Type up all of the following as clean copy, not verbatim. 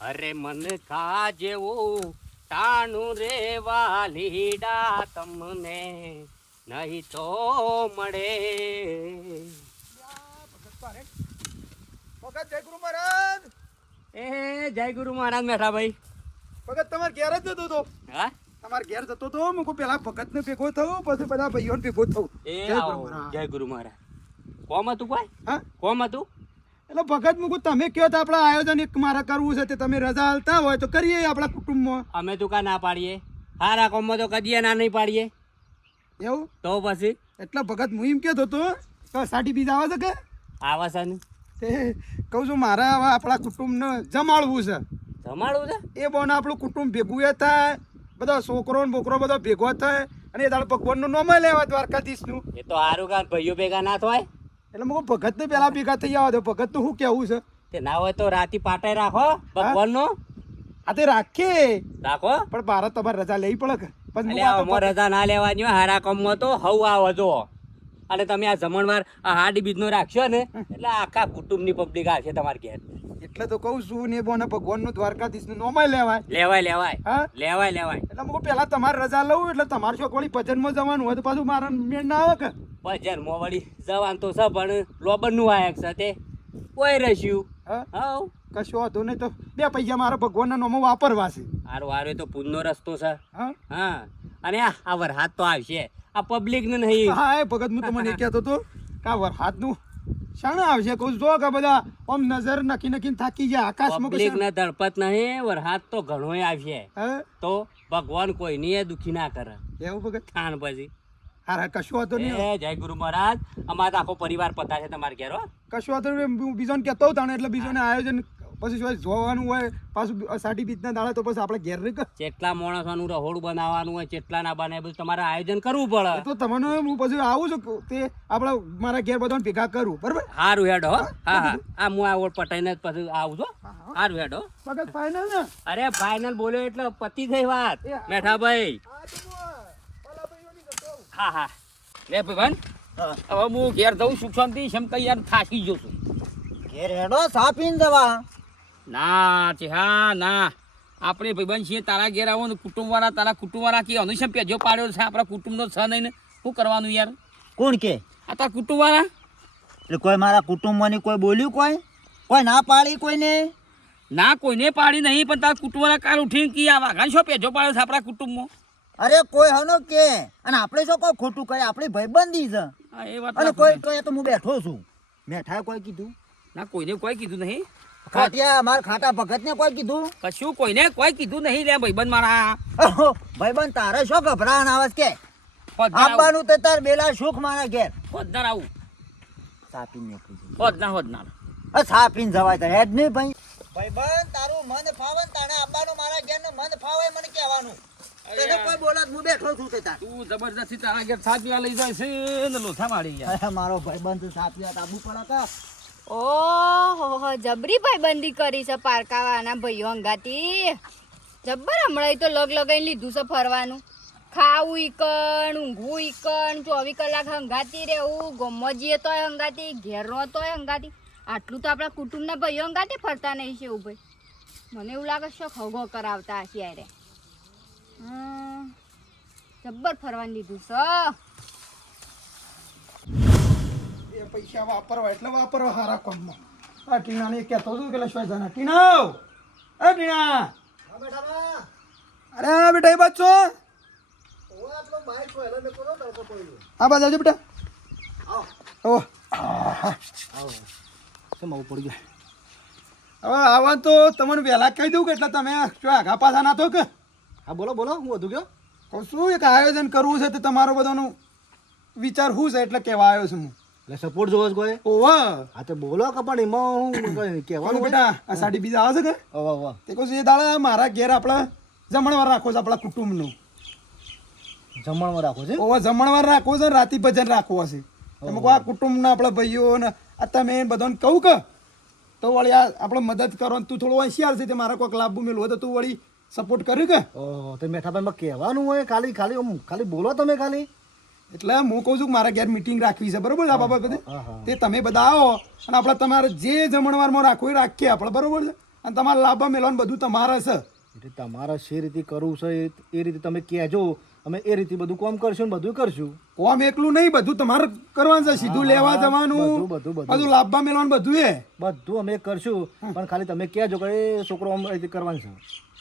અરે મન ખા જેવું ટાણું રે વાલીડા તમને નહીં તો મળે. ભગત જય ગુરુ મહારાજ. એ જય ગુરુ મહારાજ મેઠા ભાઈ. ભગત તમારે ઘેર જ જતો હતો. હા તમારે ઘેર જતો હતો. હું પેલા ભગત ને ભેગો થયો, પછી બધા ભાઈઓ ભેગો થયું. જય ગુરુ મહારાજ. કોમ હતું કોઈ? હા કોમ હતું? એટલે ભગત મુકુ તમે કયો તો આપણા આયોજન એક મારા કરવું છે, તે તમે રજા હાલતા હોય તો કરીએ આપણા કુટુંબમાં. અમે તું કા ના પાડીએ? હારા કોમમાં તો કદીએ ના નહીં પાડીએ. એવું તો પછી એટલે ભગત હું એમ કહેતો હતો કે સાડી બીજ આવે છે કે આવા છે ને તે કહું છું મારે હવે આપણા કુટુંબને જમાડવું છે. જમાડવું છે? એ બોને આપણું કુટુંબ ભેગું એ થાય, બધા છોકરો ને બોકરો બધો ભેગો થાય અને એ દાડ ભગવાનનું નામ લેવા દ્વારકાધીશનું. એ તો હારું કામ ભાઈઓ ભેગા ના થાય. એટલે હું ભગતને પેલા ભેગા થઈ આવો તો ભગતનું શું કેવું છે? તે ના હોય તો રાતી પાટાઈ રાખો ભગવાનનો. આ તે રાખીએ રાખો પણ ભારત તમારે રજા લેવી પડે કે પછી એટલે આમાં રજા ના લેવાની હોય. હારા કામમાં તો હવ આવો જો. અને તમે આ જમણવાર આ હાડી બીજનો રાખશો ને એટલે આખા કુટુંબની પબ્લિક આવશે તમારે ઘેર. એટલે તો કહું છું ને બોને ભગવાનનું દ્વારકાધીશનું નામ લેવાય. લેવાય હા લેવાય. એટલે હું પેલા તમારે રજા લઉં એટલે તમારે શું વળી ભજનમાં જવાનું હોય તો પાછું મારા મેળ ના આવે કે ભજન મો વળી જવાનું તો છે પણ લોબનનું આયક છે તે કોઈ રસ્યું. હા કશું હતું નહીં તો 2 પૈસા મારા ભગવાનના નામમાં વાપરવા છે. હારો તો પૂનનો રસ્તો છે. હા હા અને આ વરસાદ તો આવશે. આ પબ્લિક ને નહીં. હા એ ભગત હું તમને કહેતો હતો કે આ વરસાદનું શાણે આવશે કહું જો કે બધા આમ નજર નખી થાકી જાય આકાશમાં. પબ્લિક ને ધડપત નહીં. વરસાદ તો ઘણોય આવશે. હા તો ભગવાન કોઈની દુખી ના કરે. એવું ભગત ખાન પછી હારા કશું હતું નહીં. એ જય ગુરુ મહારાજ. અમારે આખો પરિવાર પતા છે તમારે ઘેર હો. કશું હતું નહીં. હું બીજોને કહેતો તાણે એટલે બીજોને આયોજન પછી જોવાનું હોય પાછું સાડી બીજના દાડે તો પછી આપણે ઘેર નહીં. જેટલા માણસોનું રહોડું બનાવવાનું હોય જેટલા ના બને બધું તમારે આયોજન કરવું પડે. તો તમને હું પછી આવું છું તે આપણે મારા ઘેર બધાને ભેગા કરું બરાબર. હારું હેડ હો. હા આ હું આ ઓળ પટાઈને પછી આવું છું. હારું હેડ હો. ભગત ફાઇનલ ને? અરે ફાઇનલ બોલ્યો એટલે પતી થઈ વાત મેઠા ભાઈ. હા લે ભાઈ હવે હું ઘેર જઉં સુખ શાંતિ શમ કઈ યાર થાકી ગયો છું. ઘેર હેડો સા પીને જવા. ના છે હા ના આપણે ભાઈબંધ છીએ તારા ઘેર આવો ને કુટુંબવાળા તારા કુટુંબવાળા કે અનુસમ પેજો પાડ્યો છે આપણા કુટુંબનો છે નહીં ને શું કરવાનું યાર? કોણ કે? આ તારા કુટુંબવાળા એટલે કોઈ મારા કુટુંબમાંની કોઈ બોલ્યું? કોઈ ના પાડી કોઈને? ના કોઈને પાડી નહીં પણ તારા કુટુંબવાળા કાલ ઉઠીને કે આ વાઘાન શું પેજો પાડ્યો છે આપણા કુટુંબમાં? અરે કોઈ હનો કે અને આપણે શું કોઈ ખોટું કરે? આપણી ભાઈબંધી છે. હા એ વાત અને કોઈ કહે તો હું બેઠો છું. મેઠાએ કોઈ કીધું? ના કોઈને કોઈ કીધું નહીં. ખાટિયા મારા ખાટા ભગતને કોઈ કીધું? કશું કોઈને કોઈ કીધું નહીં લે ભાઈબંધ મારા. ભાઈબંધ તારે શું ગભરાણ આવે કે? આવવાનું તો તાર બેલા સુખ મારા ઘેર. હોદનાર આવું સાપીને નીકળી હોદનાર સાપીને જવાય તો હેડ નહીં ભાઈ. ભાઈબંધ તારું મન ફાવે ને તાણે આવવાનું મારા ઘેર ને મન ફાવે મને કહેવાનું. તને કોઈ બોલત હું બેઠો છું તે તાર. તું જબરદસ્તી તારા ઘેર સાચવા લઈ જાય છે ને લોથા મારી ગયા. મારો ભાઈબંધ સાપીયા તાબુ પડે કા? ઓહો જબરી ભાઈબંધી કરી છે પારકાવાના ભાઈઓ અંગાતી. જબ્બર હમણાં તો લગ લગાઈને લીધું છે ફરવાનું. ખાવું ઈકણ ઊંઘવું ઈકણ 24 કલાક હંગાતી રહેવું. ગમો જઈએ તોય હંગાતી ઘેર રહો તોય હંગાતી. આટલું તો આપણા કુટુંબના ભાઈઓ હંગાતી ફરતા નહીં છે એવું ભાઈ. મને એવું લાગે છે ખગો કરાવતા હશે યારે. જબ્બર ફરવાનું લીધું છે. એ પૈસા વાપરવા એટલે વાપરવા સારા કામમાં. આ ટીણાને કહેતો હતું કે શ્વાજાના ટીણા એ ટીણા. અરે બેટા એ બાદ છો? હા બાદ આવજો બેટા. ઓહ કેમ આવું પડી ગયા? હવે આવા તો તમને વહેલા કહી દઉં કે એટલે તમે શું આગા પાછા ના થો કે? હા બોલો હું હતું કયો કહું છું એક આયોજન કરવું છે તો તમારો બધાનું વિચાર શું છે એટલે કહેવા આવ્યો છું હું. એટલે સપોર્ટ જોવો કોઈ? ઓવા હા તો બોલો કે પણ એમાં હું કહેવાનું બેટા આ સાડી બીજા આવે છે કે વાહ તે કહું છું એ દાડા મારા ઘેર આપણે જમણવાર રાખવો છે આપણા કુટુંબનું. જમણમાં રાખો છે? ઓવા જમણવાર રાખવો છે રાતી ભજન રાખવો છે. એમાં કોઈ આ કુટુંબના આપણા ભાઈઓ ને આ તમે બધાને કહું કે તો વળી આ આપણે મદદ કરો તું થોડો હોશિયાર છે તે મારા કોઈક લાભ મેળવો તો તું વળી સપોર્ટ કર્યું કે? ઓહો તો મેઠાભાઈમાં કહેવાનું હોય ખાલી બોલો તમે ખાલી. એટલે હું કહું છું કે મારા ઘેર મીટિંગ રાખવી છે બરોબર આ બાબતે તે તમે બધા આવો અને આપણે તમારે જે જમણવારમાં રાખવું એ રાખીએ આપણે બરોબર છે. અને તમારે લાભા મેળવાનું બધું તમારે છે. એટલે તમારે જે રીતે કરવું છે એ રીતે તમે કહેજો, અમે એ રીતે બધું કામ કરશું ને બધું કરશું. કોમ એકલું નહીં, બધું તમારે કરવાનું છે. સીધું લેવા જવાનું, બધું. બધું લાભા મેળવાનું બધું એ બધું અમે કરશું, પણ ખાલી તમે કહેજો કે એ છોકરો આમ રીતે કરવાનું છે.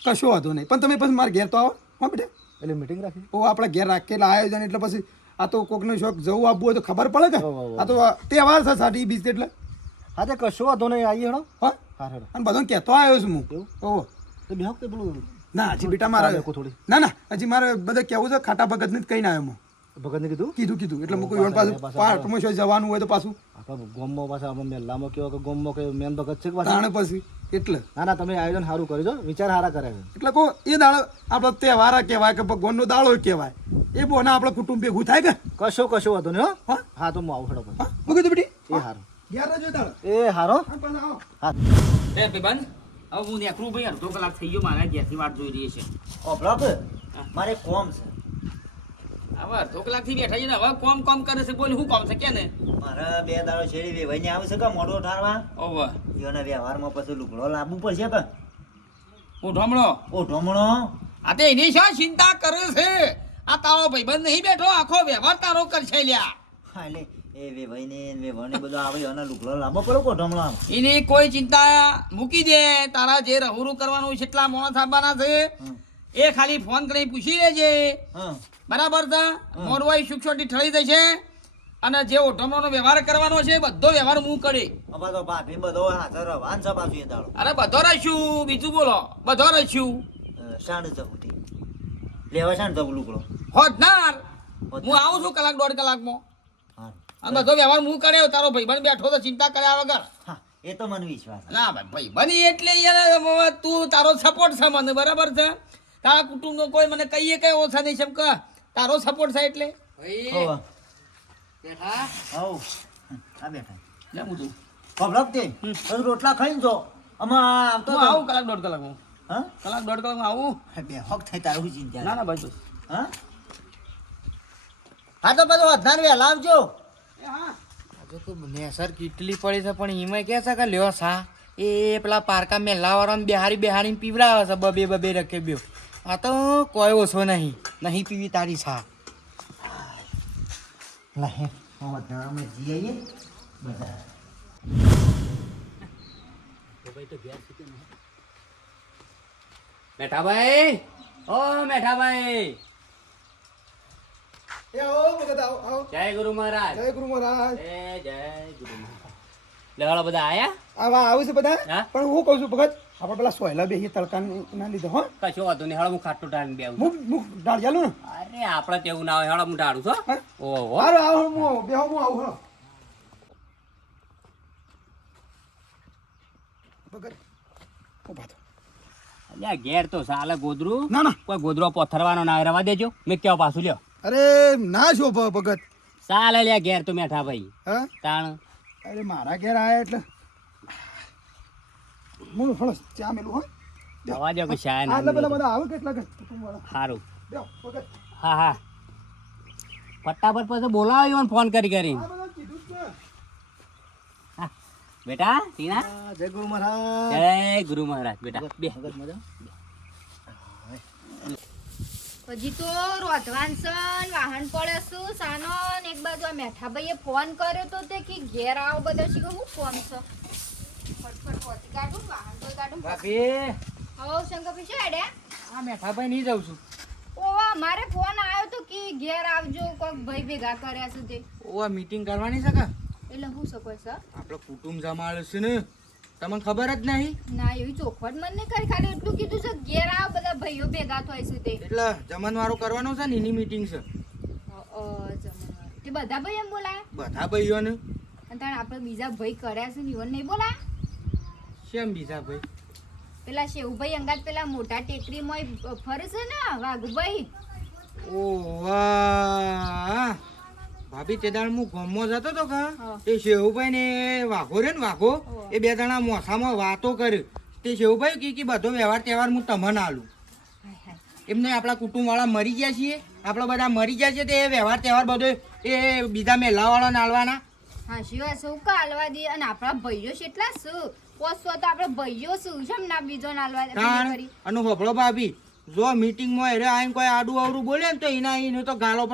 કશો વાંધો નહીં. પણ તમે પછી મારા ઘેર તો આવો. હા બેટા, એટલે મીટિંગ રાખી. ઓ આપણે ઘેર રાખેલા આયોજન એટલે પછી આ તો કોકનો શોખ જવું આપવું હોય તો ખબર પડે કે આ તો તહેવાર છે સાડી બીજ એટલે. હા તે કશો વાંધો નહીં, આવીએ હેડો. હા, હા હેડો. અને બધાને કહેતો આવ્યો છું હું. એવું? ઓહો, તો બેહો કે પેલું ના હજી બેટા મારે ચાલે થોડી. ના હજી મારે બધા કેવું છે ખાટા ભગત ને કઈ ના આવ્યો હું. ભગતને કીધું કીધું એટલે મૂકું ઈવન પાછું પાર્ટમાં શું જવાનું હોય તો પાછું આપણા ગોમમાં પાછા આપણે મેલામાં કેવો કે ગોમમાં કે મેન ભગત છે કે પાછા. તાણે પછી એટલે ના ના તમે આયોજન સારું કરજો, વિચાર સારા કરે છે. એટલે કહો એ દાડો આપણો તહેવાર કહેવાય કે ભગવાનનો દાડો કહેવાય. એ બોના આપણે કુટુંબ ભેગું થાય કે કશો વાંધો નહીં. હો હા હા તો હું આવું હેડો પછી. હા મૂકી દો બેટી. એ સારું. ઘેર રહેજો દાડો. એ હારો. હા, પાછા આવો. હા એ ભાઈબંધ, હવે હું નીકળું ભાઈ, અડધો કલાક થઈ ગયો, મારા ઘેરથી વાટ જોઈ રહી છે. ઓભળો કે મારે કોમ છે. હવે અડધો કલાકથી બેઠા છે ને હવે કોમ કરે છે. બોલ શું કોમ છે કે ને? મારા 2 દાડો શેરી વેવાઈને આવે છે કે મોઢો ઠારવા. ઓવે ઈઓના વ્યવહારમાં પછી લુગડો લાવવું પડશે કે હું ઢોમળો. ઓ ઢોમણો. આ તે એની શું ચિંતા કરે છે? આ તારો ભાઈબંધ નહીં બેઠો, આખો વ્યવહાર તારો કરશે લ્યા. હા એટલે એ વેવાઈને વેવાઈને બધું આવે એના લુગડો લાવવો પડે કો ઢોમણો આમ. એની કોઈ ચિંતા મૂકી દે. તારા જે રહુરું કરવાનું કેટલા માણસ આવવાના છે એ ખાલી ફોન કરી પૂછી લેજે. હા બરાબર છે? મોરવાઈ સુખસોટી ઠળી જશે અને જે ઓઢમણોનો વ્યવહાર કરવાનો છે બધો વ્યવહાર હું કરે. હવે તો ભાભી બધો હાજર વાન છે પાછું એ દાડો. અરે બધો રહીશું, બીજું બોલો, બધો રહીશું. શાણ જવું લેવા શાણ જવું લુગડો. હોદનાર હું આવું છું કલાક દોઢ કલાકમાં હા અને બધો વ્યવહાર હું કરે. તારો ભાઈબંધ બેઠો તો ચિંતા કર્યા વગર. હા એ તો મને વિશ્વાસ છે. ના ભાઈ ભાઈબંધ એટલે યાર તું તારો સપોર્ટ છે મને, બરાબર છે? તારા કુટુંબનો કોઈ મને કહીએ કઈ ઓછા નહીં છે કે તારો સપોર્ટ છે એટલે હોવે. હોવ. આ બેઠા લે હું તું ખબર તે બધું રોટલા ખાઈને જો આમાં આવતો હું આવું કલાક દોઢ કલાકમાં. હા કલાક દોઢ કલાકમાં આવું. બે હોક થઈ તારું ચિંતા ના ભાઈ બસ. હા હા તો બધું અધનાર વહેલા આવજો. હજુ તો નેસર કેટલી પડી છે પણ એમાં કે છે કે લ્યો સા એ પેલા પારકા મેલાવાળાને બેહારીને પીવડાવે છે બબે રખે બ્યો. આ તો કોઈ ઓછો નહીં પીવી તારી સા. નહીં હું અધનાર અમે જઈ આવીએ બધા. મેઠાભાઈ, ઓ મેઠાભાઈ, એ આવો ભગત, આવો આવો. જય ગુરુ મહારાજ. જય ગુરુ મહારાજ. એ જય ગુરુ મહારાજ. લેવાળા બધા આયા? આવા આવું છે બધા. હા? પણ હું કહું છું ભગત, આપણે પેલા સોયલા બેહી તડકા ના લીધો હો. કશો વાંધો નહીં, હાલો હું ખાટું ટાળીને બેહું છું. મુક ડાળ ચાલુ ને. અરે આપણે તેવું ના હોય, હાલો હું ટાળું છું. હા? ઓહો હારું આવો હું બેહો હું આવું હો. ભગત ઉભા થો. અલ્યા ઘેર તો સાલે ગોદરું. ના ના કોઈ ગોદરો પથરવાનો ના હોય, રવા દેજો. મેં કેવા પાછું લ્યો. અરે ના છો ભગત. સાલે લ્યા ઘેર તો મેઠા ભાઈ. હા તાણ અરે મારા ઘેર આયા એટલે હું હળસ ચા મેલું હો. રવા દો કે શાય આટલા પેલા ના. બધા આવે કેટલા કે કુટુંબવાળા. સારું. બેહો ભગત. હા ફટાફટ પછી બોલાવો ફોન કરીને. આ બધા કીધું જ ને. બેટા ટીના, જય ગુરુ મહારાજ. જય ગુરુ મહારાજ. બેટા બે. ભગત મજા. હજી તો રોધવાન છે ને વાહન પડે છું સાનો ને એક બાજુ આ મેઠાભાઈએ ફોન કર્યો તો તે કે ઘેર આવો બધા શીખો હું ફોન છે ફટફટ પહોંચી કાઢું વાહન તો કાઢું. ભાભી, હવ શંકરભાઈ શું હેડ્યા? આ મેઠાભાઈ નહીં જાઉં છું. ઓવા મારે ફોન આવ્યો તો કે ઘેર આવજો કોક ભાઈ ભેગા કર્યા છે તે. ઓ મીટિંગ કરવાની છે કે એટલે હું શકો સર આપણો કુટુંબ જમાડે છે ને, તમને ખબર જ નહીં. ના એવી ચોખવટ મને નહીં કરી, ખાલી એટલું કીધું છે ઘેર આવો બધા ભાઈઓ ભેગા થાય છે તે. એટલે જમણવારો કરવાનો છે ને એની મીટિંગ છે. જમણવાર તે બધા ભાઈ એમ બોલાયા બધા ભાઈઓને. અને તાણ આપણે બીજા ભાઈ કર્યા છે ને ઈવન નહીં બોલાયા? શેમ બીજા ભાઈ? પેલા શેવભાઈ અંગાત પેલા મોટા ટેકરીમાં ફરે છે ને વાઘભાઈ. ઓ વાહ ભાભી, તે દાડ હું ગામમાં જતો તો કા હા. તે શેવુભાઈ ને વાઘો રે ને વાઘો હા. એ બે જણા મોસામાં વાતો કરી. તે શેવુભાઈ કે બધો વ્યવહાર તહેવાર હું તમને આલું. હાય હાય. એમને આપણા કુટુંબવાળા મરી ગયા છીએ, આપણે બધા મરી ગયા છીએ, તે વ્યવહાર તહેવાર બધો એ બીજા મેલાવાળાને આલવાના. હા શિવા સૌ કા હાલવા દે અને આપણા ભાઈઓ કેટલા શું પોસો તો આપણે ભાઈઓ શું છે ના બીજો નાલવા તાણ કરી અને હોભળો ભાભી જો મીટિંગમાં એરે આઈને કોઈ આડું અવરું બોલે ને તો એને તો ગાલો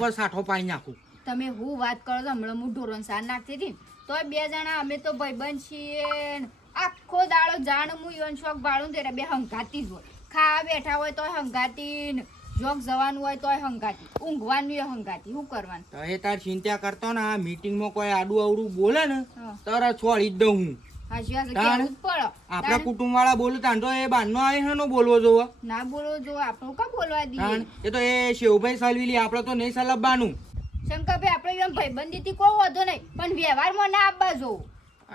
પર સાઠો પાડી નાખું. તમે હું વાત કરો છો હમણાં હું ઢોરણ સાર નાખતી હતી ને, તોય બે જણા અમે તો ભાઈબંધ છીએ ને આખો દાડો જાણ હું ઈવન શોખ ભાડું ત્યારે બે હંગાતી જ હોય. ખાવા બેઠા હોય તોય હંગાતી ને જોક જવાનું હોય તોય હંગાતી, ઊંઘવાનું હંગાતી. શું કરવાનું? તો એ તાર ચિંતા કરતો ને આ મીટિંગમાં કોઈ આડું અવરું બોલે ને હા. તરત છોડી જ દઉં હું. હાચી વાત છે, તાણ. કહેવું જ પડે. આપણા તાણ. કુટુંબ વાળા બોલું તાણ તો એ બારનો આવે નો બોલવો જોવો. ના બોલો જો આપણું કા બોલવા તાણ દઈએ. એ તો એ શિવભાઈ સલવીલી આપણે તો નહીં સલભવાનું. શંકરભાઈ આપણે એમ ભાઈબંધીથી કોઈ વાંધો નહીં, પણ વ્યવહારમાં ના આપવા જોવું.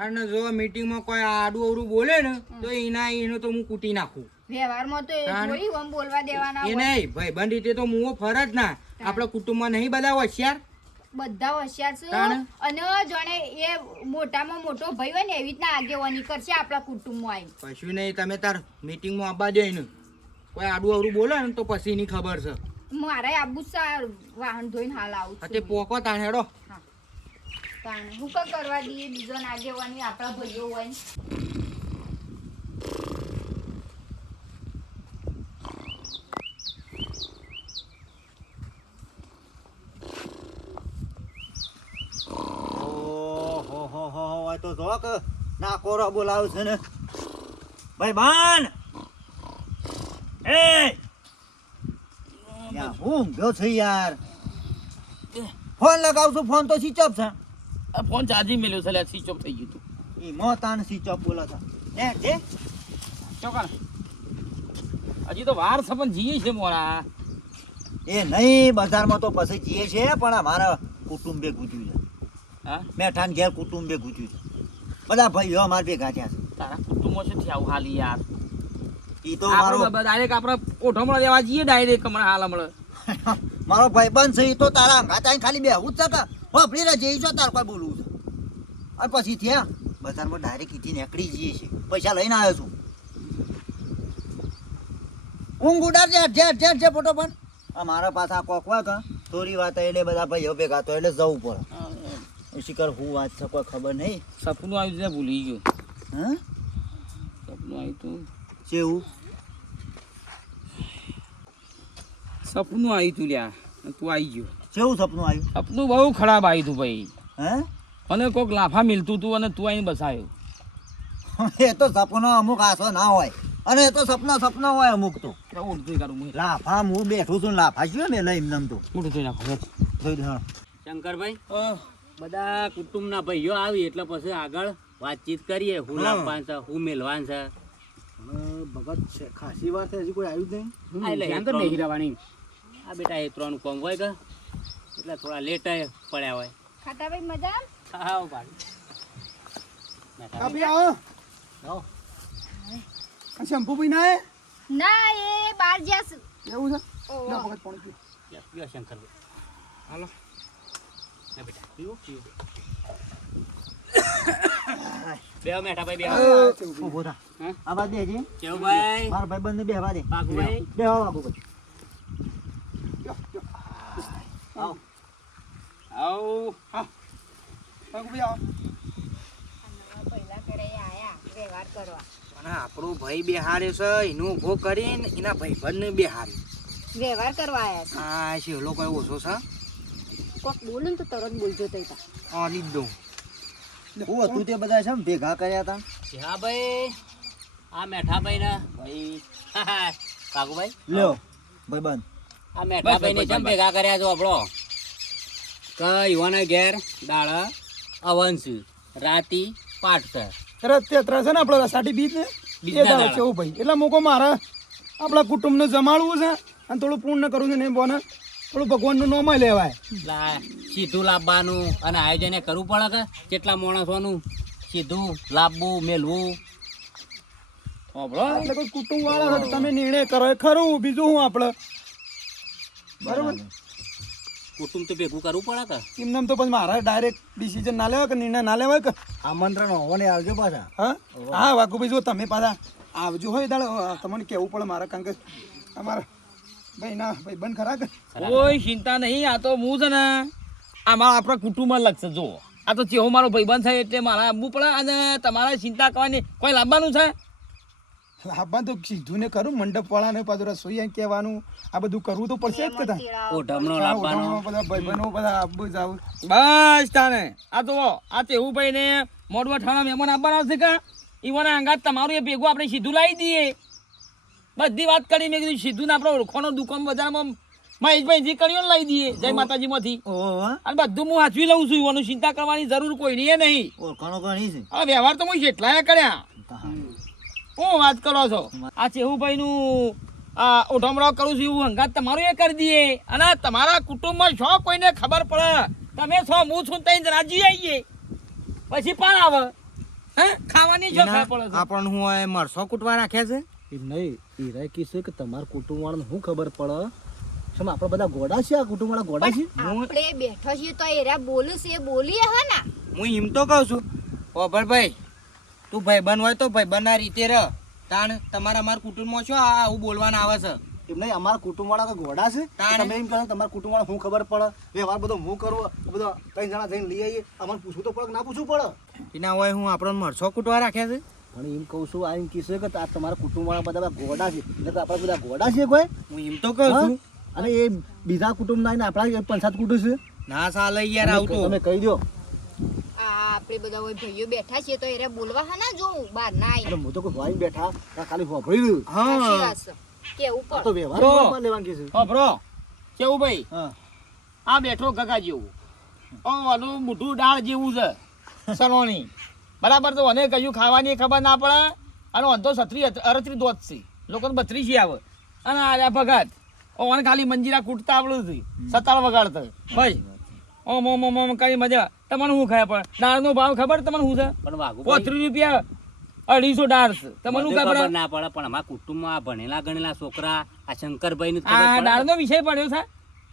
અને જો મીટિંગમાં કોઈ આડું અવરું બોલે ને તો એનો તો હું કૂટી નાખું. વ્યવહારમાં તો એ તાણ. થોડી આમ બોલવા દેવાના એ હોય. નહીં ભાઈબંધ રીતે તો મુઓ ફરજ ના. આપણા કુટુંબમાં નહીં બધા હોશિયાર. બધા હોશિયાર છે તાણ. અને જાણે એ મોટામાં મોટો ભાઈ હોય ને એવી રીતના આગેવાની કરશે આપણા કુટુંબમાં આવી. કશું નહીં તમે તાર મીટિંગમાં આવવા દે ને કોઈ આડું અવરું બોલે ને તો પછી એની ખબર છે. મારે આબુ વાહન ધોઈને હાલ આવું તે છું. પોકો તાણ હેડો. તાણ હું કા કરવા દઈએ બીજો ને આગેવાની આપણા ભાઈઓ હોય ને. ઓહો તો જો કે ના કોરો બોલાવું છે ને ભાઈ બાન એ યા હું ગયો છે યાર ફોન લગાવું છું ફોન તો સ્વિચ ઓફ છે આ ફોન ચાર્જિંગ મેલ્યો છે લે સ્વિચ ઓફ થઈ ગયું તું. ઈ મોતાન સ્વિચ ઓફ બોલો છે ને જે ચોકન હજી તો વાર છે પણ જીએ છે મોરા. એ નહીં બજારમાં તો પછી જઈએ છે પણ અમારા કુટુંબે ગુજ્યું છે હા મેઠાન ઘેર કુટુંબે ગુજ્યું છે બધા ભાઈઓ અમારે ભેગા થયા છે તારા કુટુંબમાં શું થયા હાલી યાર. ઈ તો મારો ડાયરેક્ટ આપણે ઓઠમણો દેવા જઈએ ડાયરેક્ટ હમણાં હાલ હમણાં. મારો ભાઈબંધ છે ઈ તો તારા અંગાત આઈને ખાલી બેહવું જ છે કે વાપરી રહે જઈ છો તાર કોઈ બોલવું છે અને પછી થયા બજારમાં ડાયરેક્ટ ઈથી નીકળી જઈએ છે પૈસા લઈને આવ્યો છું ઊંઘ ઉડાડજે જે ફોટો પણ મારા પાસે આ કોક હોય કે થોડી વાત એટલે બધા ભાઈઓ ભેગા તો એટલે જવું પડે શિખર હું વાત છે કોઈ ખબર નહીં સપનું આવ્યું છે ભૂલી ગયો. હા સપનું આવ્યું તું કેવું સપનું આવ્યું તું લ્યા અને તું આવી ગયો. કેવું સપનું આવ્યું સપનું બહુ ખરાબ આવ્યું તું ભાઈ. હે અને કોઈક લાફા મિલતું તું અને તું આવીને બસાયો. એ તો સપનો અમુક આશો ના હોય અને એ તો સપના હોય અમુક તો ઉડતું કરું હું લાફા હું બેઠું છું લાફા શું મેં લઈ એમ તો ઉડતું થઈ નાખો. જોઈ દે શંકરભાઈ બધા કુટુંબના ભાઈઓ આવી એટલે પછી આગળ વાતચીત કરીએ હું લાવવાનું છે હું મેલવાનું છે. ભગત છે ખાસી વાર છે હજી કોઈ આવ્યું જ નહીં. આ એટલે ધ્યાન તો નહીં રહેવાની. આ બેટા એ ત્રણ કોમ હોય કે એટલે થોડા લેટ પડ્યા હોય. ખાતા ભાઈ મજા? હા ભાઈ કાપી આવો આ શેમ્પુ પીને આયે? ના એ બાર જ્યાં એવું છે ઓહો. લે ભગત પાણી પી. પીઓ શંકરભાઈ હાલો. ના બેટા પીવો બેહો મેઠા ભાઈ બેહો. ઉભો થા હા? આ બાદ દેજે કેવું ભાઈ મારા ભાઈબંધ ને બેહવા દે પાકુભાઈ બેહવા બાબુભાઈ આવ આવ કાપી આવો પહેલા કરે આયા વ્યવહાર કરવા. અને આપણો ભાઈ બેહારે છે એનું ઉભો કરીને એના ભાઈબંધને બેહારે. વ્યવહાર કરવા આયા છે. આ શેલો કોઈ ઓછો છે કોક બોલે ને તો તરત બોલજો તઈ આ લીધો. હું હતું તે બધા છે ને ભેગા કર્યા હતા હા ભાઈ આ મેઠા ભાઈ ને ભાઈ કાકુભાઈ લ્યો ભાઈબંધ આ મેઠા ભાઈ ને કેમ ભેગા કર્યા છો આપણો કે યુવાના ઘેર દાડા અવંશ રાતી પાઠ છે. તરત છે ને આપણે રસાટી બીજ ને બીજના એ દાડો દાડા. છે એવું ભાઈ એટલે મોકો મારે આપણા કુટુંબને જમાડવું છે અને થોડું પૂર્ણ કરવું છે ને એ બોને થોડું ભગવાનનું નામ લેવાય. એટલે આ સીધું લાવવાનું અને આયોજન એ કરવું પડે કે કેટલા માણસોનું સીધું લાવવું મેલવું. એટલે કોઈ કુટુંબ વાળા છે તો તમે નિર્ણય કરો એ ખરું બીજું હું આપણે બરોબર કુટુંબ તો ભેગું કરવું પડે કે એમને તો પછી મારે ડાયરેક્ટ ડિસિઝન ના લેવાય કે નિર્ણય ના લેવાય કે આમંત્રણ હોવાને આવજો પાછા હા હા વાકુભાઈ જો તમે પાછા આવજો હોય દાડો તમને કહેવું પડે મારે કારણ કે અમારા ભાઈ ના ભાઈ બંધ ખરા કે કોઈ ચિંતા નહીં. આ તો હું છે ને આમાં આપણા કુટુંબમાં લગશે જો આ તો ચેહો મારો ભાઈબંધ થાય એટલે મારા આવવું પડે અને તમારે ચિંતા કરવાની કોઈ લાવવાનું છે લાભા તો સીધું ને કરું મંડપ વાળાને પાછું રસોઈ કહેવાનું આ બધું કરવું તો પડશે જ કદા ઓઢમણો લાવવાનો બધા ભાઈબંધો બધા આબુ જાવ બસ તાને આ તો આ ચેહુ ભાઈ ને મોડવા ઠાણા મહેમાન આવવાના છે કા ઈવાના અંગાત તમારું એ ભેગું આપણે સીધું લાવી દઈએ બધી વાત કરી મેં કીધું સીધું ને આપણે ઓળખોનો દુકાન બજારમાં મહેશભાઈ જે કર્યો લાવી દઈએ જય માતાજીમાંથી અને બધું હું હાચવી લઉં છું એવાનું ચિંતા કરવાની જરૂર કોઈ નહીં નહીં ઓળખાણો ઘણી છે આ વ્યવહાર તો હું કેટલાય કર્યા હું વાત કરો છો આ ચેહુભાઈ નું આ ઓઢમરાવ કરું છું એવું હંગાત તમારું એ કરી દઈએ અને તમારા કુટુંબમાં છો કોઈને ખબર પડે તમે છો હું છું તઈ રાજી આવીએ પછી પણ આવે હે ખાવાની જો ખબર પડે છે. આપણને હું આ મરસો કૂટવા રાખ્યા છે એમ નહીં એ રહે કીધું કે તમારા કુટુંબવાળાને શું ખબર પડે શું આપણે બધા ગોડા છે આ કુટુંબવાળા ગોડા છે આપણે બેઠા છીએ તો એરા બોલું છે એ બોલીએ હા ના હું એમ તો કહું છું ઓભર ભાઈ તું ભાઈબંધ હોય તો ભાઈબંધના રીતે રહ તાણ તમારા અમારા કુટુંબમાં શું આવું બોલવાના આવે છે એમ નહીં અમારા કુટુંબવાળા તો ગોડા છે તાણે. તમે એમ કહો તમારા કુટુંબવાળા શું ખબર પડે વ્યવહાર બધો હું કરવો બધો 3 જણા જઈને લઈ આવીએ અમારે પૂછવું તો પડે કે ના પૂછવું પડે એના હોય હું આપણને મરસો કૂટવા રાખ્યા છે પણ એમ કહું છું આ એમ કીધું કે આ તમારા કુટુંબવાળા બધા ગોડા છે એટલે તો આપણે બધા ગોડા છે કોઈ હું એમ તો કહું છું હા? અને એ બીજા કુટુંબના આવીને આપણા પંચાયત કુટુંબ છે ના ચાલે યાર આવું તો તમે કહી દો આ આપણે બધા હોય ભાઈઓ બેઠા છીએ તો એરા બોલવા હા ના જો બહાર ના અને આવી હું તો કોઈ ભાઈ બેઠા ત્યાં ખાલી હોભળી રહ્યું સાચી વાત છે. કેવું આ તો પડે વ્યવહાર જો. વ્યવહારમાં લેવાનું કે છે હો બ્રો ચેહુભાઈ હા આ બેઠો ગગા જેવું આનું મોઢું ડાળ જેવું છે સરોણી બરાબર તો મને કયું ખાવાની ખબર ના પડે અને અંતો સત્રી અરત્રી દોત છે લોકોને બત્રી છે આવે અને આ ભગત ઓને ખાલી મંજીરા કૂટતા આવડું છે સતાર વગાડતા ભાઈ ઓમ ઓમ ઓમ ઓમ કઈ મજા તમને શું ખાય પણ દાળનો ભાવ ખબર તમને શું છે પણ વાઘુભાઈ 35 રૂપિયા 250 દાળ છે તમને શું બધું ખબર ખબર ના પડે પણ અમારા કુટુંબમાં આ ભણેલા ગણેલા છોકરા આ શંકરભાઈ આ દાળનો વિષય પડ્યો છે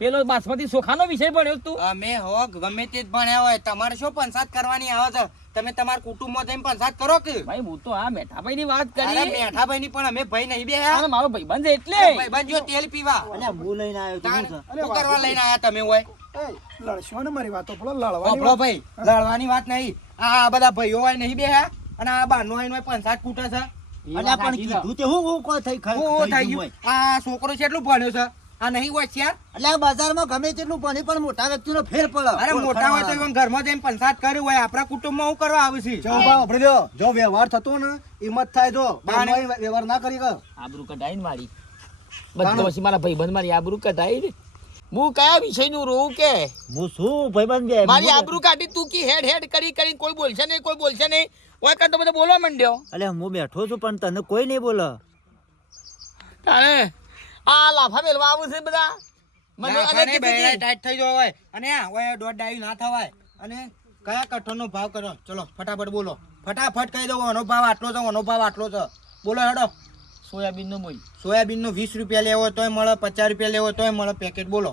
પેલો બાસમતી ચોખાનો વિષય પડ્યો તું અમે હો ગમે તે જ ભણ્યા હોય તમારે શું પંચાયત કરવાની આવે છે તમે તમારા કુટુંબમાં જઈને પંચાયત કરો કે ભાઈ હું તો આ મેઠાભાઈ ની વાત અરે કરી મેઠાભાઈ ની પણ અમે ભાઈ નહીં બે આ મારો ભાઈબંધ છે એટલે ભાઈબંધ જો તેલ પીવા અલ્યા હું લઈને આવ્યો છું તાણ શું છે? શું કરવા લઈને આયા તમે હોય એ લડશો ને મારી વાતો પડો લડવાની ઓપડો ભાઈ લડવાની વાત નહીં આ બધા ભાઈઓ હોય નહીં બેહ્યા અને આ બારનો આઈને હોય પંચાયત કૂટે છે અલ્યા પણ કીધું તે હું કોઈ થઈ હું થઈ ગયું આ છોકરો છે એટલું ભણ્યો છે આ નહીં હોય છે એટલે બજારમાં ગમે તેટલું ભણી પણ મોટા વ્યક્તિનો ફેર પડે અરે મોટા હોય તો એમ ઘરમાં જઈને પંચાયત કર્યું હોય આપણા કુટુંબમાં હું કરવા આવે છે જો બા આપણે લ્યો જો વ્યવહાર થતો ને હિંમત થાય જો તાણે. બારનો વ્યવહાર ના કરી કર આબરૂ કઢાઈ ને મારી બધો પછી મારા ભાઈબંધ મારી આબરૂ કઢાઈ ને હું કયા વિષય નું રોવું કે હું શું ભાઈબંધ બે મારી આબરૂ કાઢી તું કી હેડ હેડ કરી કરી કોઈ બોલશે નહીં કોઈ બોલશે નહીં ઓય કાં તો બધો બોલવા માંડ્યો અલ્યા હું બેઠો છું પણ તને કોઈ નહીં બોલે તાણે આ લાફા મેલવા આવું છે બધા મને અને નાખાને કીધું બેડા કે ટાઈટ થઈ જવા હોય અને આ હોય દોઢ ડાયું ના થવાય અને કયા કઠોળનો ભાવ કરો ચલો ફટાફટ બોલો ફટાફટ કહી દો આનો ભાવ આટલો છે આનો ભાવ આટલો છે બોલો હેડો સોયાબીન નો બોલ સોયાબીન નો 20 રૂપિયા લેવો હોય તોય મળે 50 રૂપિયા લેવો હોય તોય મળે પેકેટ બોલો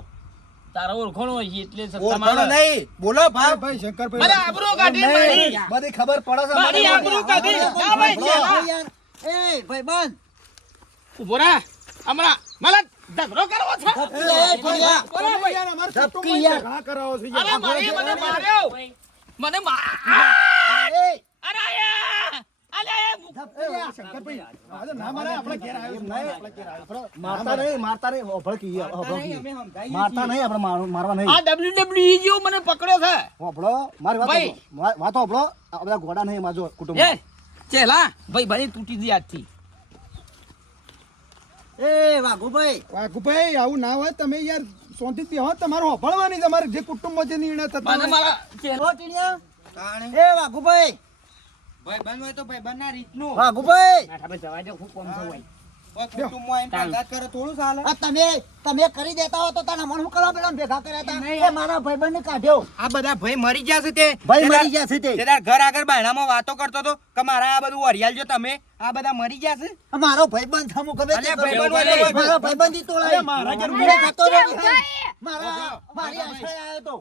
તારા ઓળખોણો હોય છે એટલે સત્તા ઓળખાણો મારે. નહીં બોલો ભાવ ભાઈ મને શંકરભાઈ આબરૂ કાઢી મારી બધી ખબર પડે છે મારી આબરૂ કાઢી જા ભાઈ ચેલા. એ ભાઈબંધ ઉભો રહે હમણાં મને ઝઘડો કરવો છે બોલો ભાઈ. અરે મારી મને માર્યો મને અરે આયા અલે મારતા નહીં હોભળ કીએ મારતા નહીં આપણે મારવા નહીં આ WWE જેવો મને પકડ્યો છે હોભળો મારી વાત ભાઈ. હોભળો. વાત હોભળો આ બધા ગોડા નહીં માજો કુટુંબ એ ચેલા ભાઈ ભાઈ તૂટી દી આજથી એ વાઘુભાઈ વાઘુભાઈ આવું ના હોય તમે યાર શાંતિથી હો તમારું હોભળવાની તમારે જે કુટુંબમાં જે નિર્ણય થતા મને હોય. મારા ચેલા ઓ ટીણિયા તાણે એ વાઘુભાઈ ભાઈબંધ હોય તો ભાઈબંધના રીતનું વાઘુભાઈ આપણે જવા દે હું કોમ છું કોઈ કુટુંબમાં આઈને પંચાયત કરે થોડું ચાલે આ તમે કરી દેતા હો તો તને મને શું કરવા પેલા ભેગા કર્યા હતા એ મારા ભાઈબંધને કાઢ્યો આ બધા ભાઈ મરી ગયા છે તે ભાઈ મરી ગયા છે તે તે તાર ઘર આગળ બાયણામાં વાતો કરતો તો કે મારા આ બધું હરિયાલ જો તમે આ બધા મરી ગયા છે આ મારો ભાઈબંધ થમું ગમે તે અલ્યા, કરું. ભાઈબંધ હોય તો મારા ભાઈબંધી તોડાય અલ્યા, મારા ઘેર મેં જતો રહ્યો કેવું નહીં. થાય? મારી આશરે આવ્યો તો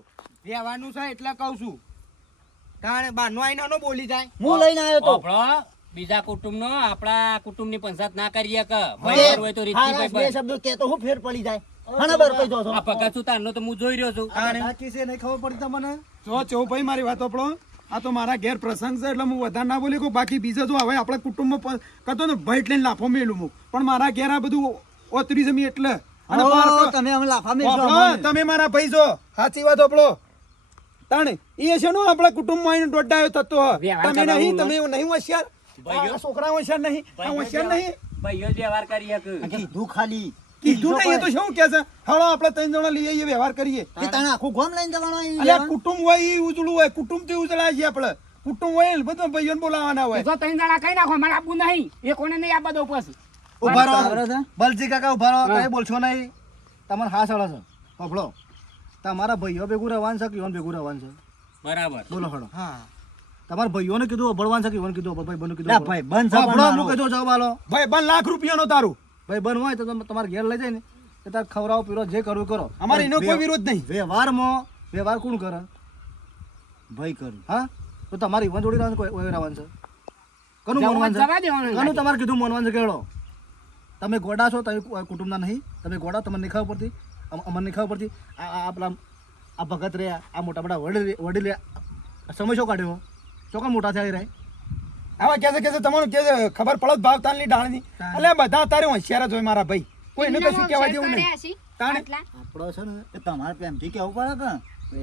રહેવાનું છે એટલે કહું છું તાણે બારનો આઈને નો બોલી જાય હું લઈને આવ્યો તો ઓભળો, બીજા કુટુંબનો આપણા કુટુંબની પંચાયત ના કરીએ કે ભાઈ હોય તો રીતની હા, બે ભાઈ શબ્દો કહેતો હું ફેર પડી જાય હાના બર કઈ જો છો આ પગા શું તારનો તો હું જોઈ રહ્યો છું આ કિસે નહીં ખબર પડી તમને જો ચૌભાઈ મારી વાત આપણો આ તો મારા ઘેર પ્રસંગ છે એટલે હું વધારે ના બોલી કહું બાકી બીજા જો હવે આપણા કુટુંબમાં કતો ને ભેટ લઈને લાફો મેલું હું પણ મારા ઘેર આ બધું ઓતરી જમી એટલે અને ઓ, પારકો- તમે અમે લાફા મેલશો આપણો, અમને. તમે મારા ભાઈ છો સાચી વાત આપણો તાણે એ છે નો આપણા કુટુંબમાં આવીને દોડાયો થતો હ. વ્યવહાર તમે કરવા નહીં બોલો. તમે નહીં હોશિયાર આ છોકરા હોશિયાર નહીં આ હોશિયાર નહીં ભાઈઓ જ વ્યવહાર કરી હક કીધું ખાલી કીધું નહીં એ તો શું કે છે હળો આપણે ત્રણ જણા લઈ આવીએ વ્યવહાર કરીએ તે તાણે આખું ગામ લઈને જવાનું અહીં અલ્યા લેવાનું? કુટુંબ હોય ઈ ઉજળું હોય કુટુંબ થી ઉજળાય છે આપણે કુટુંબ હોય ને બધા ભાઈઓને બોલાવાના હોય જો ત્રણ જણા કઈ નાખો મારે આપવું નહીં એ કોને નહીં આપવા દો પછી ઉભા બરાબર રહો છે? બલજી કાકા ઉભા રહો કઈ બોલશો નહીં તમને હા સળો છે હોભળો તમારા ભાઈઓ ભેગું રહેવાનું છે કે ઈવન ભેગું રહેવાનું છે બરાબર બોલો હળો તમારા ભાઈઓને કીધું અભળવાનું છે કે ઈવન કીધું ભાઈ બનુ કીધું લા ભાઈ, બંધ છે હોભળો, પણ હું કીધું જવાબ આલો ભાઈ 2 લાખ રૂપિયાનો તારું ભાઈ બન હોય તો તમે તમારા ઘેર લઈ જાય ને કે તાર ખવડાવો પીરો જે કરવું એ કરો અમારે એનો કોઈ વિરોધ નહીં વ્યવહાર કોણ કરે ભાઈ કરું હા તો તમારે ઈવન જોડી રહેવાનું કોઈ રહેવાનું છે કનું માનવાનું જવા છે દેવાનું કનું તમારે કીધું માનવાનું છે કેળો તમે ગોડા છો તમે કુટુંબના નહીં તમે ગોડા તમને નહીં ખબર પડતી અમને નહીં ખબર પડતી આ પેલા આ ભગત રહ્યા આ મોટા મોટા વડીલ સમય શું કાઢ્યો ચોકા મોટા થયા રહ્યા આવા કે છે તમારું કે છે ખબર પડત ભાવ તાલની ડાળની એટલે બધા તારે હોશિયાર જ હોય મારા ભાઈ કોઈને કશું કહેવા જેવું નહીં તાણે આપણો છે ને એ તમારે પ્રેમથી કેવું પડે કે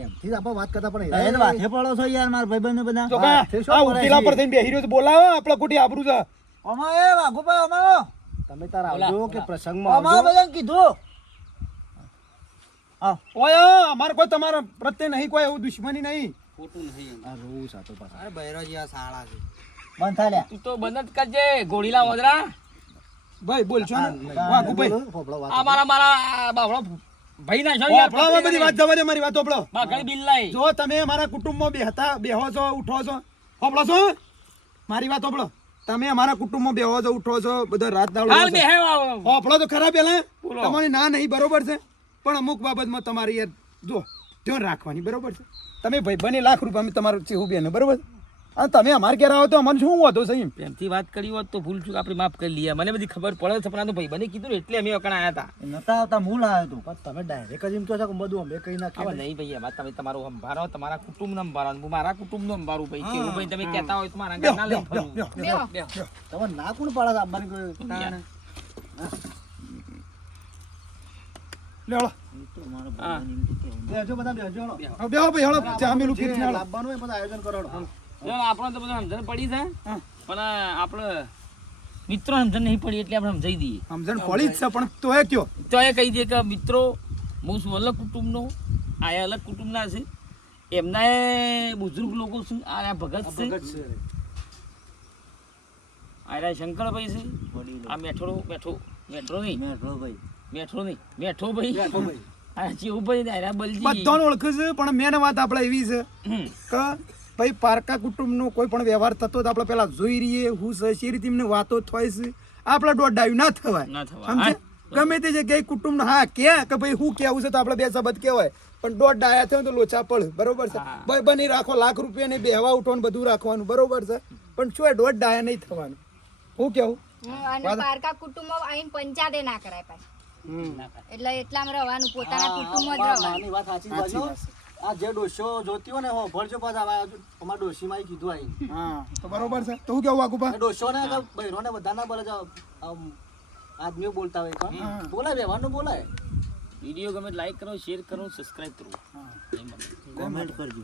એમથી જ આપણે વાત કરતા પણ તમે તો વાથે પડો છો યાર મારા ભાઈબંધને બધા તો કા આ ઉકેલા પર થઈને બેહી રહ્યો તો બોલાવો આપણે ખોટી આબરૂ છે ઓમા એ વાઘુભાઈ ઓમા તમે તાર આવજો કે પ્રસંગમાં ઓમા આવજો બધાને કીધું ઓય અમારે કોઈ તમારા પ્રત્યે નહીં કોઈ એવું દુશ્મની નહીં ખોટું નહીં આ રોવું સાતો પાછા અરે બૈરોજી આ શાળા છે બંધ થાય લ્યા. તું તો બંધ જ કરજે ગોળીલા ઓદરા ભાઈ બોલશો ને વાઘુ ભાઈ હોભળો વાત આ મારા બાવળો ભાઈ ના છો આપણો બધી વાત જવા દે મારી વાત આપણો બાકડી બિલ લાઈ જો તમે અમારા કુટુંબમાં બેહો છો ઉઠો છો હોપળો છો મારી વાત હોપળો તમે અમારા કુટુંબમાં બેહો છો ઉઠો છો બધા રાત હાલ દાડો બે હોપળો તો ખરા પેલા બોલો. તમારી ના નહીં બરોબર છે પણ અમુક બાબતમાં તમારી યાર જો ધ્યાન રાખવાની બરોબર છે તમે ભાઈ બને લાખ રૂપિયા અમે તમારું ચેહું બેન બરોબર અને તમે અમારે ઘેર આવો તો અમને શું વાંધો છે એમ પ્રેમથી વાત કરી હોત તો ભૂલ ચૂક આપણે માફ કરી લઈએ મને બધી ખબર પડે છે પણ આ તો ભાઈ બને કીધું ને એટલે અમે અકણ આયા હતા નતા આવતા હું લાવ્યો તું પણ તમે ડાયરેક્ટ જ એમ કહો છો કે બધું અમે કઈ હવે નાખીએ નહીં ભાઈ એમાં તમે તમારું સંભાળો તમારા કુટુંબને સંભાળો હું મારા કુટુંબનું સંભાળું ભાઈ કેવું ભાઈ તમે કહેતા હોય તો મારા ઘર ના લઈને ફરવું બેહો. તમે ના કોણ પાડે છે આપવાની કોઈ લે હળો બેહજો બધા બેહજો હળો. હવે બેહો ભાઈ હળો ચા મેલું ફીર જે લાવવાનું હોય બધું આયોજન કરો હળો. જો આપણને તો બધું સમજણ પડી છે પણ આપણે મિત્રો સમજણ નહીં પડી એટલે આપણે સમજાઈ દઈએ સમજણ પડી જ છે પણ તો એ કયો તો એ કહી દે કે મિત્રો હું છું અલગ કુટુંબનો આ અલગ કુટુંબના છે એમના એ બુઝુર્ગ લોકો છે આ ભગત છે આ શંકરભાઈ છે આ મેઠો નહીં મેઠો ભાઈ આ ચેવુભાઈ ને આ બલજી બધાને ઓળખે છે પણ મેન વાત આપણે એવી છે કે ભાઈ પારકા કુટુંબનો કોઈ પણ વ્યવહાર થતો તો આપણે પેલા જોઈ રહીએ હું છે સી રીતે એમને વાતો થાય છે આપણે દોડાયું ના થવાય ના થવાય. સમજે ગમે તે જગ્યાએ કુટુંબ હા કે ભાઈ હું કેવું છે તો આપણે બે શબ્દ કહેવાય પણ દોઢ ડાયા થયો તો લોચા પડે બરોબર છે ભાઈ બની રાખો લાખ રૂપિયા ને બેહવા ઉઠવાનું બધું રાખવાનું બરોબર છે પણ શું દોઢ ડાયા નહીં થવાનું હું કેવું અને પારકા કુટુંબમાં આઈને પંચાયતે ના કરાય પાછી એટલે એટલામાં રહેવાનું પોતાના કુટુંબમાં જ રહેવાનું નાની વાત સાચી બાજુ આ જે ડોશો જોતી હોય ને હો ભરજો પાછા અમારા ડોશીમાં ઈ કીધું આવી હા તો બરોબર છે તો હું કેવું વાકુપા ડોશો ને બહેરોને બધા ના બોલે છે આદમીઓ બોલતા હોય તો બોલાય વ્યવહારનું બોલાય વિડીયો ગમે લાઈક કરો શેર કરો સબસ્ક્રાઇબ કરો કોમેન્ટ કરજો